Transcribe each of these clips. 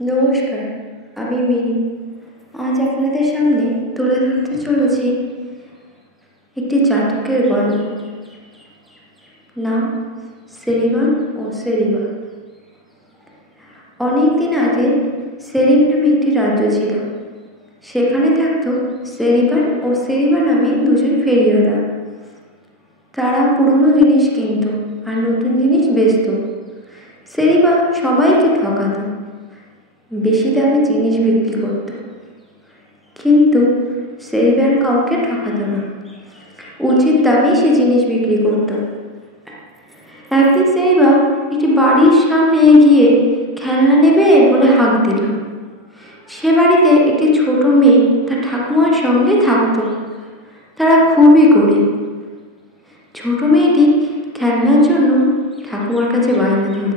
নমস্কার, আমি মিনি। আজ আপনাদের সামনে তুলে ধরতে চলেছি একটি জাতকের গল্প। নাম সেরিবান ও সেরিবা। অনেক দিন আগে সেরিব নামে একটি রাজ্য ছিল। সেখানে থাকত সেরিবান ও সেরিবা নামে দুজন ফেরিওয়ালা। তারা পুরনো জিনিস কিনত আর নতুন জিনিস বেচত। সেরিবা সবাইকে ঠকাত, বেশি দামে জিনিস বিক্রি করত, কিন্তু সেরিবান কাউকে ঠকাত না, উচিত দামে সে জিনিস বিক্রি করত। একদিন সেরিবা একটি বাড়ির সামনে গিয়ে খেলনা নেবে বলে হাঁক দিল। সে বাড়িতে একটি ছোট মেয়ে তার ঠাকুমার সঙ্গে থাকত। তারা খুবই গরিব। ছোট মেয়েটি খেলনার জন্য ঠাকুমার কাছে বায়না ধরল।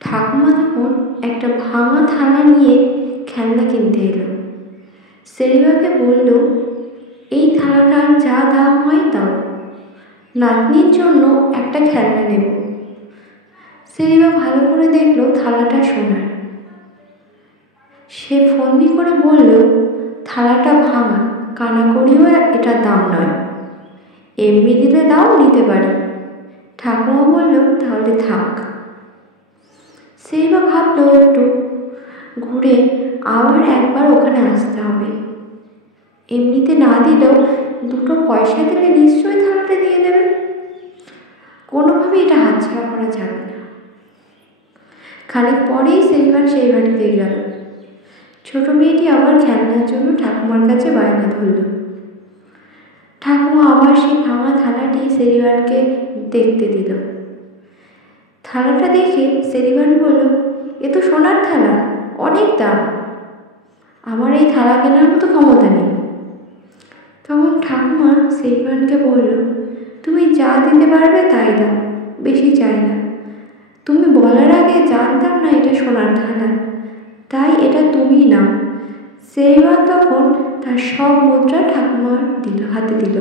ঠাকুমা তখন একটা ভাঙা থালা নিয়ে খেলনা কিনতে এলো। সেরিবাকে বলল, এই থালাটার যা দাম হয় দাও, নাতনির জন্য একটা খেলনা নেব। সেরিবা ভালো করে দেখলো থালাটা সোনার। সে ফন্দি করে বলল, থালাটা ভাঙা, কানাকড়িও এটার দাম নয়, এমনি দিলে দাও, নিতে পারি। ঠাকুমা বলল, তাহলে থাক। সেরিবা ভাবলো একটু, ঘুরে আবার একবার ওখানে আসতে হবে। এমনিতে না দিলেও দুটো পয়সা দিলে নিশ্চয়ই থালাটা দিয়ে দেবে। কোনোভাবে এটা হাতছাড়া করা যাবে না। খানিক পরেই সেরিবান সেই বাড়িতে গেল। ছোট মেয়েটি আবার খেলনার জন্য ঠাকুমার কাছে বায়না ধরল। ঠাকুমা আবার সেই ভাঙা থালাটি সেরিবানকে দেখতে দিল। থালাটা দেখে সেরিবান বলল, এ তো সোনার থালা, অনেক দাম, আমার এই থালা কেনার মতো ক্ষমতা নেই। তখন ঠাকুমা সেরিবানকে বলল, তুমি যা দিতে পারবে তাই দাও, বেশি চাই না। তুমি বলার আগে জানতাম না এটা সোনার থালা, তাই এটা তুমিই নাও। সেরিবান তখন তার সব মুদ্রা ঠাকুমার হাতে দিল,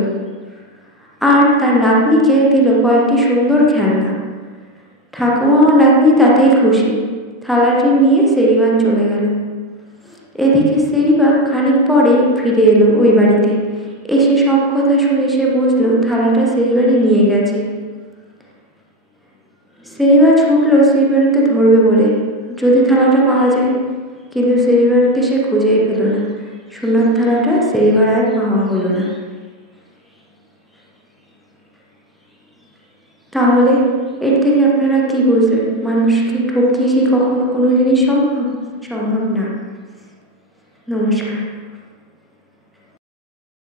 আর তার নাতনিকে দিল কয়েকটি সুন্দর খেলনা। ঠাকুমা ও নাতনি তাতেই খুশি। থালাটি নিয়ে সেরিবান চলে গেল। এদিকে সেরিবা খানিক পরে ফিরে এলো ওই বাড়িতে। এসে সব কথা শুনে সে বুঝলো থালাটা সেরিবানই নিয়ে গেছে। সেরিবা ছুটলো সেরিবানকে ধরবে বলে, যদি থালাটা পাওয়া যায়। কিন্তু সেরিবানকে সে খুঁজেই পেল না। সোনার থালাটা সেরিবার আর পাওয়া হলো না। তাহলে এর থেকে আপনারা কি বুঝলেন? মানুষকে ঠকিয়ে কি কখনো কোনো জিনিস সম্ভব? সম্ভব না। নমস্কার।